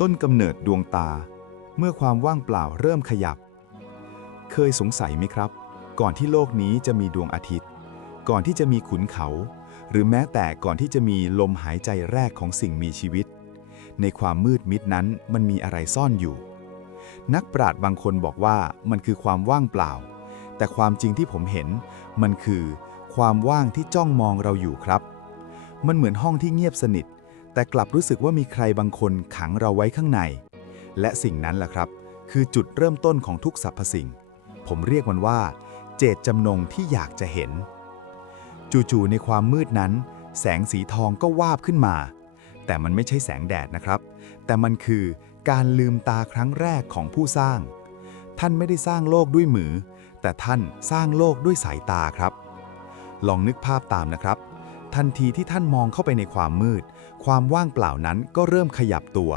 ต้นกำเนิดดวงตาเมื่อความว่างเปล่าเริ่มขยับเคยสงสัยไหมครับก่อนที่โลกนี้จะมีดวงอาทิตย์ก่อนที่จะมีขุนเขาหรือแม้แต่ก่อนที่จะมีลมหายใจแรกของสิ่งมีชีวิตในความมืดมิดนั้นมันมีอะไรซ่อนอยู่นักปราชญ์บางคนบอกว่ามันคือความว่างเปล่าแต่ความจริงที่ผมเห็นมันคือความว่างที่จ้องมองเราอยู่ครับมันเหมือนห้องที่เงียบสนิทแต่กลับรู้สึกว่ามีใครบางคนขังเราไว้ข้างในและสิ่งนั้นแหละครับคือจุดเริ่มต้นของทุกสรรพสิ่งผมเรียกมันว่าเจตจำนงที่อยากจะเห็นจู่ๆในความมืดนั้นแสงสีทองก็วาบขึ้นมาแต่มันไม่ใช่แสงแดดนะครับแต่มันคือการลืมตาครั้งแรกของผู้สร้างท่านไม่ได้สร้างโลกด้วยมือแต่ท่านสร้างโลกด้วยสายตาครับลองนึกภาพตามนะครับทันทีที่ท่านมองเข้าไปในความมืดความว่างเปล่านั้นก็เริ่มขยับตัว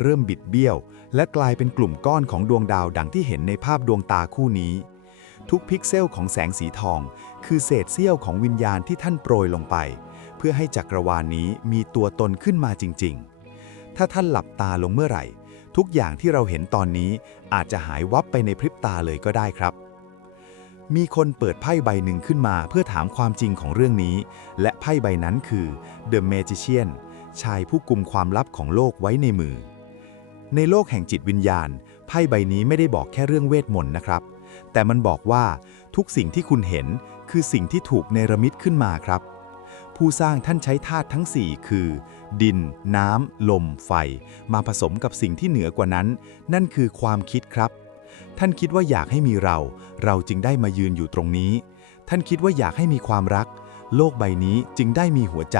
เริ่มบิดเบี้ยวและกลายเป็นกลุ่มก้อนของดวงดาวดังที่เห็นในภาพดวงตาคู่นี้ทุกพิกเซลของแสงสีทองคือเศษเสี้ยวของวิญญาณที่ท่านโปรยลงไปเพื่อให้จักรวาลนี้มีตัวตนขึ้นมาจริงๆถ้าท่านหลับตาลงเมื่อไหร่ทุกอย่างที่เราเห็นตอนนี้อาจจะหายวับไปในพริบตาเลยก็ได้ครับมีคนเปิดไพ่ใบหนึ่งขึ้นมาเพื่อถามความจริงของเรื่องนี้และไพ่ใบนั้นคือ The Magician ชายผู้กุมความลับของโลกไว้ในมือในโลกแห่งจิตวิญญาณไพ่ใบนี้ไม่ได้บอกแค่เรื่องเวทมนต์นะครับแต่มันบอกว่าทุกสิ่งที่คุณเห็นคือสิ่งที่ถูกเนรมิตขึ้นมาครับผู้สร้างท่านใช้ธาตุทั้ง4คือดินน้ำลมไฟมาผสมกับสิ่งที่เหนือกว่านั้นนั่นคือความคิดครับท่านคิดว่าอยากให้มีเราจึงได้มายืนอยู่ตรงนี้ท่านคิดว่าอยากให้มีความรักโลกใบนี้จึงได้มีหัวใจ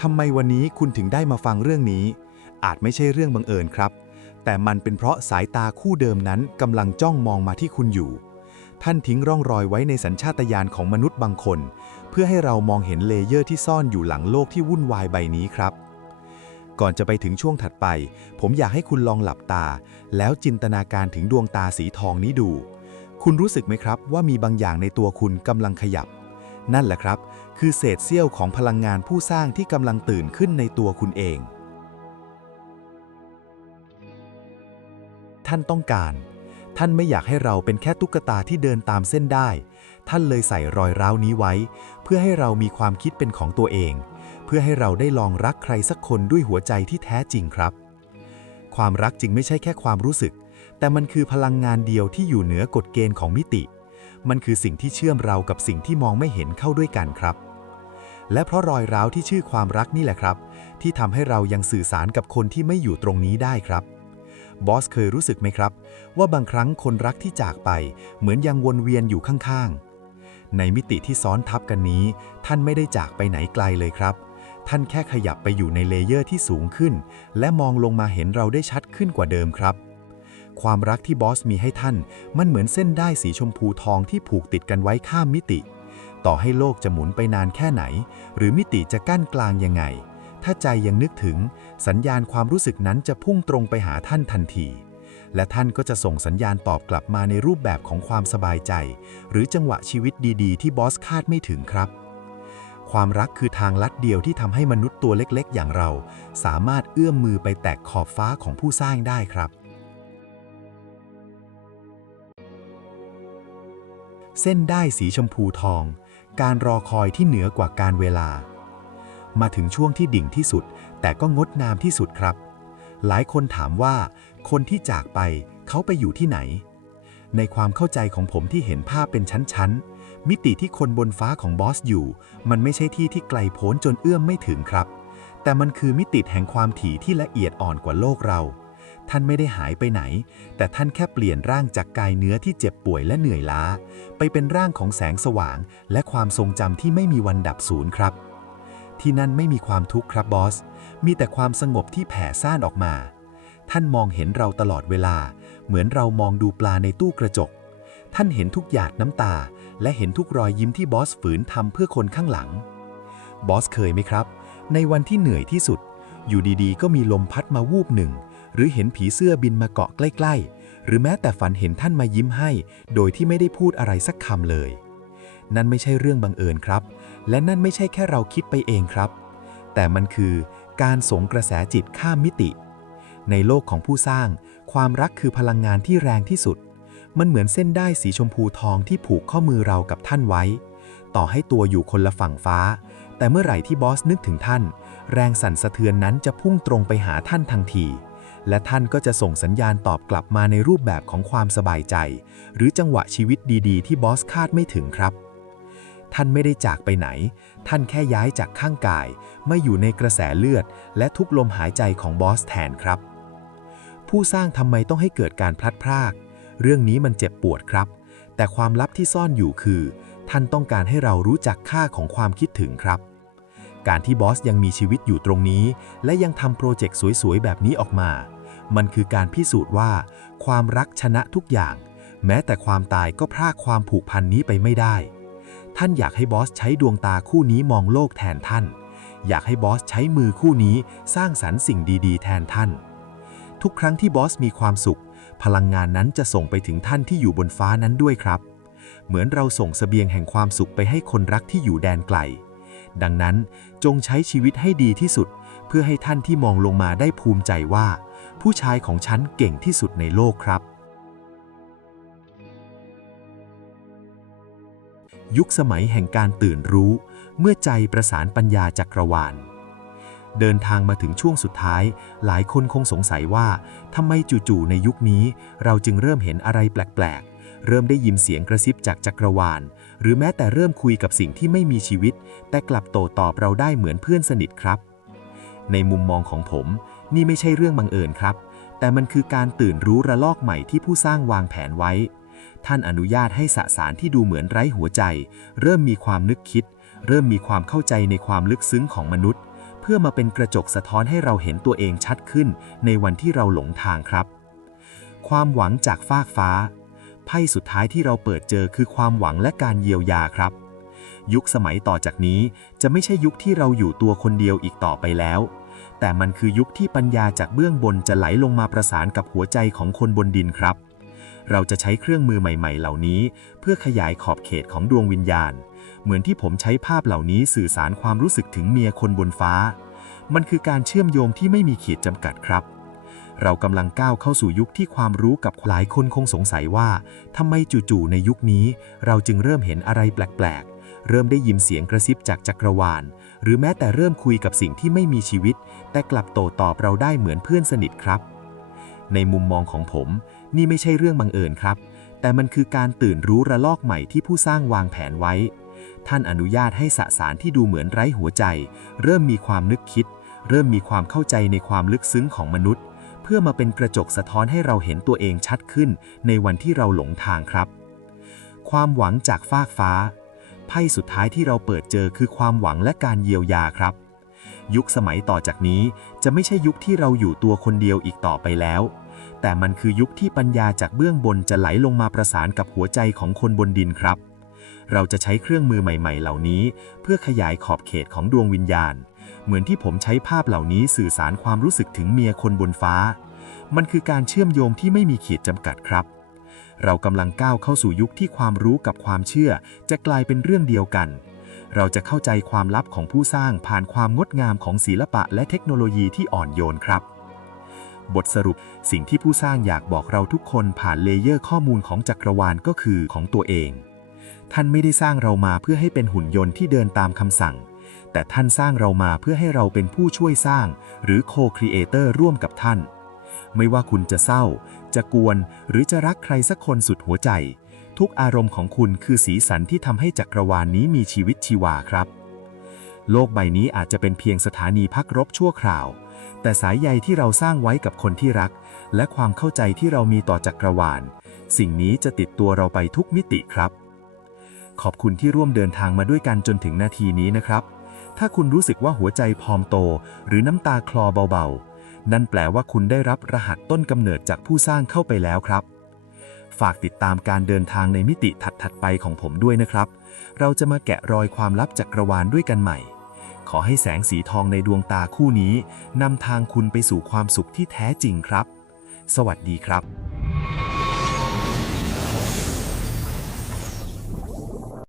ทำไมวันนี้คุณถึงได้มาฟังเรื่องนี้อาจไม่ใช่เรื่องบังเอิญครับแต่มันเป็นเพราะสายตาคู่เดิมนั้นกำลังจ้องมองมาที่คุณอยู่ท่านทิ้งร่องรอยไว้ในสัญชาตญาณของมนุษย์บางคนเพื่อให้เรามองเห็นเลเยอร์ที่ซ่อนอยู่หลังโลกที่วุ่นวายใบนี้ครับก่อนจะไปถึงช่วงถัดไปผมอยากให้คุณลองหลับตาแล้วจินตนาการถึงดวงตาสีทองนี้ดูคุณรู้สึกไหมครับว่ามีบางอย่างในตัวคุณกำลังขยับนั่นแหละครับคือเศษเสี้ยวของพลังงานผู้สร้างที่กำลังตื่นขึ้นในตัวคุณเองท่านต้องการท่านไม่อยากให้เราเป็นแค่ตุ๊กตาที่เดินตามเส้นได้ท่านเลยใส่รอยร้าวนี้ไว้เพื่อให้เรามีความคิดเป็นของตัวเองเพื่อให้เราได้ลองรักใครสักคนด้วยหัวใจที่แท้จริงครับความรักจริงไม่ใช่แค่ความรู้สึกแต่มันคือพลังงานเดียวที่อยู่เหนือกฎเกณฑ์ของมิติมันคือสิ่งที่เชื่อมเรากับสิ่งที่มองไม่เห็นเข้าด้วยกันครับและเพราะรอยร้าวที่ชื่อความรักนี่แหละครับที่ทำให้เรายังสื่อสารกับคนที่ไม่อยู่ตรงนี้ได้ครับบอสเคยรู้สึกไหมครับว่าบางครั้งคนรักที่จากไปเหมือนยังวนเวียนอยู่ข้างๆในมิติที่ซ้อนทับกันนี้ท่านไม่ได้จากไปไหนไกลเลยครับท่านแค่ขยับไปอยู่ในเลเยอร์ที่สูงขึ้นและมองลงมาเห็นเราได้ชัดขึ้นกว่าเดิมครับความรักที่บอสมีให้ท่านมันเหมือนเส้นด้ายสีชมพูทองที่ผูกติดกันไว้ข้ามมิติต่อให้โลกจะหมุนไปนานแค่ไหนหรือมิติจะกั้นกลางยังไงถ้าใจยังนึกถึงสัญญาณความรู้สึกนั้นจะพุ่งตรงไปหาท่านทันทีและท่านก็จะส่งสัญญาณตอบกลับมาในรูปแบบของความสบายใจหรือจังหวะชีวิตดีๆที่บอสคาดไม่ถึงครับความรักคือทางลัดเดียวที่ทำให้มนุษย์ตัวเล็กๆอย่างเราสามารถเอื้อมมือไปแตะขอบฟ้าของผู้สร้างได้ครับเส้นด้ายสีชมพูทองการรอคอยที่เหนือกว่าการเวลามาถึงช่วงที่ดิ่งที่สุดแต่ก็งดงามที่สุดครับหลายคนถามว่าคนที่จากไปเขาไปอยู่ที่ไหนในความเข้าใจของผมที่เห็นภาพเป็นชั้นๆมิติที่คนบนฟ้าของบอสอยู่มันไม่ใช่ที่ที่ไกลโพ้นจนเอื้อมไม่ถึงครับแต่มันคือมิติแห่งความถี่ที่ละเอียดอ่อนกว่าโลกเราท่านไม่ได้หายไปไหนแต่ท่านแค่เปลี่ยนร่างจากกายเนื้อที่เจ็บป่วยและเหนื่อยล้าไปเป็นร่างของแสงสว่างและความทรงจำที่ไม่มีวันดับสูญครับที่นั่นไม่มีความทุกข์ครับบอสมีแต่ความสงบที่แผ่ซ่านออกมาท่านมองเห็นเราตลอดเวลาเหมือนเรามองดูปลาในตู้กระจกท่านเห็นทุกหยาดน้ำตาและเห็นทุกรอยยิ้มที่บอสฝืนทำเพื่อคนข้างหลังบอสเคยไหมครับในวันที่เหนื่อยที่สุดอยู่ดีๆก็มีลมพัดมาวูบหนึ่งหรือเห็นผีเสื้อบินมาเกาะใกล้ๆหรือแม้แต่ฝันเห็นท่านมายิ้มให้โดยที่ไม่ได้พูดอะไรสักคำเลยนั่นไม่ใช่เรื่องบังเอิญครับและนั่นไม่ใช่แค่เราคิดไปเองครับแต่มันคือการส่งกระแสจิตข้ามมิติ ในโลกของผู้สร้างความรักคือพลังงานที่แรงที่สุดมันเหมือนเส้นด้ายสีชมพูทองที่ผูกข้อมือเรากับท่านไว้ต่อให้ตัวอยู่คนละฝั่งฟ้าแต่เมื่อไหร่ที่บอสนึกถึงท่านแรงสั่นสะเทือนนั้นจะพุ่งตรงไปหาท่านทันทีและท่านก็จะส่งสัญญาณตอบกลับมาในรูปแบบของความสบายใจหรือจังหวะชีวิตดีๆที่บอสคาดไม่ถึงครับท่านไม่ได้จากไปไหนท่านแค่ย้ายจากข้างกายมาอยู่ในกระแสเลือดและทุกลมหายใจของบอสแทนครับผู้สร้างทำไมต้องให้เกิดการพลัดพรากเรื่องนี้มันเจ็บปวดครับแต่ความลับที่ซ่อนอยู่คือท่านต้องการให้เรารู้จักค่าของความคิดถึงครับการที่บอสยังมีชีวิตอยู่ตรงนี้และยังทำโปรเจกต์สวยๆแบบนี้ออกมามันคือการพิสูจน์ว่าความรักชนะทุกอย่างแม้แต่ความตายก็พรากความผูกพันนี้ไปไม่ได้ท่านอยากให้บอสใช้ดวงตาคู่นี้มองโลกแทนท่านอยากให้บอสใช้มือคู่นี้สร้างสรรค์สิ่งดีๆแทนท่านทุกครั้งที่บอสมีความสุขพลังงานนั้นจะส่งไปถึงท่านที่อยู่บนฟ้านั้นด้วยครับเหมือนเราส่งเสบียงแห่งความสุขไปให้คนรักที่อยู่แดนไกลดังนั้นจงใช้ชีวิตให้ดีที่สุดเพื่อให้ท่านที่มองลงมาได้ภูมิใจว่าผู้ชายของฉันเก่งที่สุดในโลกครับยุคสมัยแห่งการตื่นรู้เมื่อใจประสานปัญญาจักรวาลเดินทางมาถึงช่วงสุดท้ายหลายคนคงสงสัยว่าทำไมจู่ๆในยุคนี้เราจึงเริ่มเห็นอะไรแปลกๆเริ่มได้ยินเสียงกระซิบจากจักรวาลหรือแม้แต่เริ่มคุยกับสิ่งที่ไม่มีชีวิตแต่กลับโต้ตอบเราได้เหมือนเพื่อนสนิทครับในมุมมองของผมนี่ไม่ใช่เรื่องบังเอิญครับแต่มันคือการตื่นรู้ระลอกใหม่ที่ผู้สร้างวางแผนไว้ท่านอนุญาตให้สสารที่ดูเหมือนไร้หัวใจเริ่มมีความนึกคิดเริ่มมีความเข้าใจในความลึกซึ้งของมนุษย์เพื่อมาเป็นกระจกสะท้อนให้เราเห็นตัวเองชัดขึ้นในวันที่เราหลงทางครับความหวังจากฟากฟ้าไพ่สุดท้ายที่เราเปิดเจอคือความหวังและการเยียวยาครับยุคสมัยต่อจากนี้จะไม่ใช่ยุคที่เราอยู่ตัวคนเดียวอีกต่อไปแล้วแต่มันคือยุคที่ปัญญาจากเบื้องบนจะไหลลงมาประสานกับหัวใจของคนบนดินครับเราจะใช้เครื่องมือใหม่ๆเหล่านี้เพื่อขยายขอบเขตของดวงวิญญาณเหมือนที่ผมใช้ภาพเหล่านี้สื่อสารความรู้สึกถึงเมียคนบนฟ้ามันคือการเชื่อมโยงที่ไม่มีขีดจำกัดครับเรากำลังก้าวเข้าสู่ยุคที่ความรู้กับหลายคนคงสงสัยว่าทำไมจู่ๆในยุคนี้เราจึงเริ่มเห็นอะไรแปลกๆเริ่มได้ยินเสียงกระซิบจากจักรวาลหรือแม้แต่เริ่มคุยกับสิ่งที่ไม่มีชีวิตแต่กลับโต้ตอบเราได้เหมือนเพื่อนสนิทครับในมุมมองของผมนี่ไม่ใช่เรื่องบังเอิญครับแต่มันคือการตื่นรู้ระลอกใหม่ที่ผู้สร้างวางแผนไว้ท่านอนุญาตให้สสารที่ดูเหมือนไร้หัวใจเริ่มมีความนึกคิดเริ่มมีความเข้าใจในความลึกซึ้งของมนุษย์เพื่อมาเป็นกระจกสะท้อนให้เราเห็นตัวเองชัดขึ้นในวันที่เราหลงทางครับความหวังจากฟากฟ้าไพ่สุดท้ายที่เราเปิดเจอคือความหวังและการเยียวยาครับยุคสมัยต่อจากนี้จะไม่ใช่ยุคที่เราอยู่ตัวคนเดียวอีกต่อไปแล้วแต่มันคือยุคที่ปัญญาจากเบื้องบนจะไหลลงมาประสานกับหัวใจของคนบนดินครับเราจะใช้เครื่องมือใหม่ๆเหล่านี้เพื่อขยายขอบเขตของดวงวิญญาณเหมือนที่ผมใช้ภาพเหล่านี้สื่อสารความรู้สึกถึงเมียคนบนฟ้ามันคือการเชื่อมโยงที่ไม่มีขีดจำกัดครับเรากำลังก้าวเข้าสู่ยุคที่ความรู้กับความเชื่อจะกลายเป็นเรื่องเดียวกันเราจะเข้าใจความลับของผู้สร้างผ่านความงดงามของศิลปะและเทคโนโลยีที่อ่อนโยนครับบทสรุปสิ่งที่ผู้สร้างอยากบอกเราทุกคนผ่านเลเยอร์ข้อมูลของจักรวาลก็คือของตัวเองท่านไม่ได้สร้างเรามาเพื่อให้เป็นหุ่นยนต์ที่เดินตามคำสั่งแต่ท่านสร้างเรามาเพื่อให้เราเป็นผู้ช่วยสร้างหรือโคครีเอเตอร์ร่วมกับท่านไม่ว่าคุณจะเศร้าจะกวนหรือจะรักใครสักคนสุดหัวใจทุกอารมณ์ของคุณคือสีสันที่ทำให้จักรวาลนี้มีชีวิตชีวาครับโลกใบนี้อาจจะเป็นเพียงสถานีพักรบชั่วคราวแต่สายใยที่เราสร้างไว้กับคนที่รักและความเข้าใจที่เรามีต่อจักรวาลสิ่งนี้จะติดตัวเราไปทุกมิติครับขอบคุณที่ร่วมเดินทางมาด้วยกันจนถึงนาทีนี้นะครับถ้าคุณรู้สึกว่าหัวใจพองโตหรือน้ำตาคลอเบาๆนั่นแปลว่าคุณได้รับรหัสต้นกำเนิดจากผู้สร้างเข้าไปแล้วครับฝากติดตามการเดินทางในมิติถัดๆไปของผมด้วยนะครับเราจะมาแกะรอยความลับจักรวาลด้วยกันใหม่ขอให้แสงสีทองในดวงตาคู่นี้นำทางคุณไปสู่ความสุขที่แท้จริงครับสวัสดีครับ